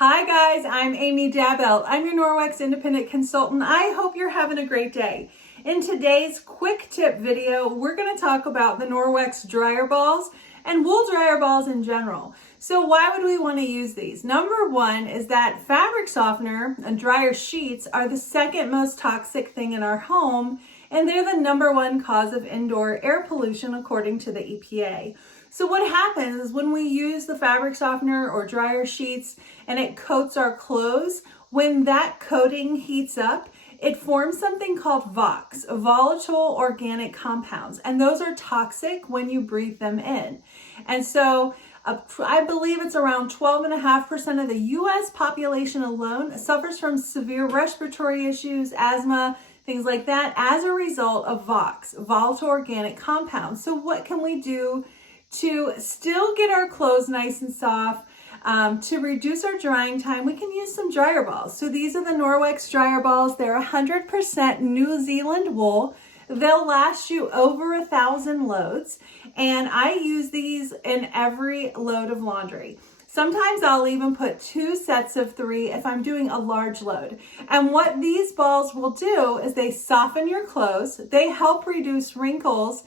Hi guys, I'm Amy Dabbelt. I'm your Norwex independent consultant. I hope you're having a great day. In today's quick tip video, we're going to talk about the Norwex Dryer Balls and wool dryer balls in general. So why would we want to use these? Number one is that fabric softener and dryer sheets are the second most toxic thing in our home, and they're the number one cause of indoor air pollution according to the EPA. So what happens is when we use the fabric softener or dryer sheets and it coats our clothes, when that coating heats up, it forms something called VOCs, volatile organic compounds, and those are toxic when you breathe them in. And so I believe it's around 12.5% of the US population alone suffers from severe respiratory issues, asthma, things like that, as a result of VOCs, volatile organic compounds. So what can we do to still get our clothes nice and soft? To reduce our drying time, we can use some dryer balls. So these are the Norwex Dryer Balls. They're 100% New Zealand wool. They'll last you over 1,000 loads, and I use these in every load of laundry. Sometimes I'll even put 2 sets of 3 if I'm doing a large load. And what these balls will do is they soften your clothes, they help reduce wrinkles,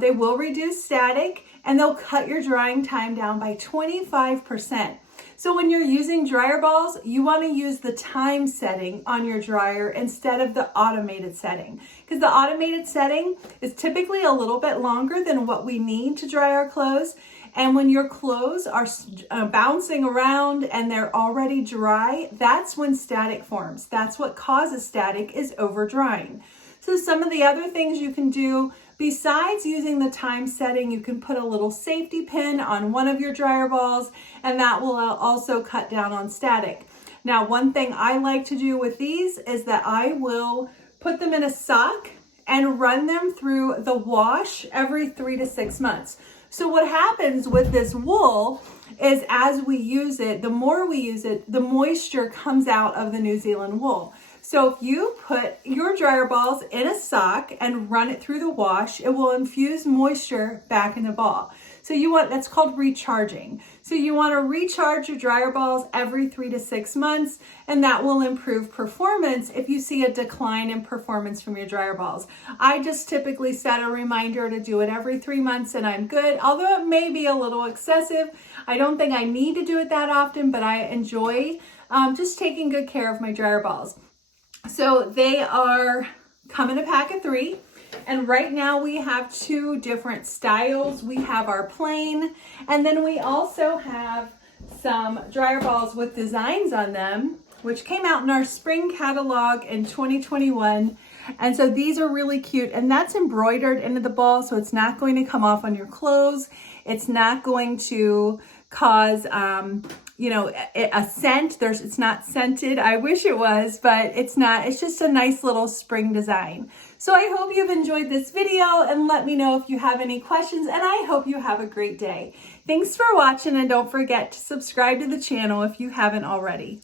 they will reduce static, and they'll cut your drying time down by 25%. So when you're using dryer balls, you want to use the time setting on your dryer instead of the automated setting, because the automated setting is typically a little bit longer than what we need to dry our clothes. And when your clothes are bouncing around and they're already dry, that's when static forms. That's what causes static, is over drying. So some of the other things you can do besides using the time setting, you can put a little safety pin on one of your dryer balls, and that will also cut down on static. Now, one thing I like to do with these is that I will put them in a sock and run them through the wash every 3 to 6 months. So what happens with this wool is as we use it, the more we use it, the moisture comes out of the New Zealand wool. So if you put your dryer balls in a sock and run it through the wash, it will infuse moisture back in the ball. So that's called recharging. So you want to recharge your dryer balls every 3 to 6 months, and that will improve performance if you see a decline in performance from your dryer balls. I just typically set a reminder to do it every 3 months and I'm good. Although it may be a little excessive, I don't think I need to do it that often, but I enjoy just taking good care of my dryer balls. So they come in a pack of 3. And right now we have 2 different styles. We have our plain, and then we also have some dryer balls with designs on them, which came out in our spring catalog in 2021. And so these are really cute, and that's embroidered into the ball, so it's not going to come off on your clothes. It's not going to cause a scent. It's not scented. I wish it was, but it's not. It's just a nice little spring design. So I hope you've enjoyed this video, and let me know if you have any questions, and I hope you have a great day. Thanks for watching, and don't forget to subscribe to the channel if you haven't already.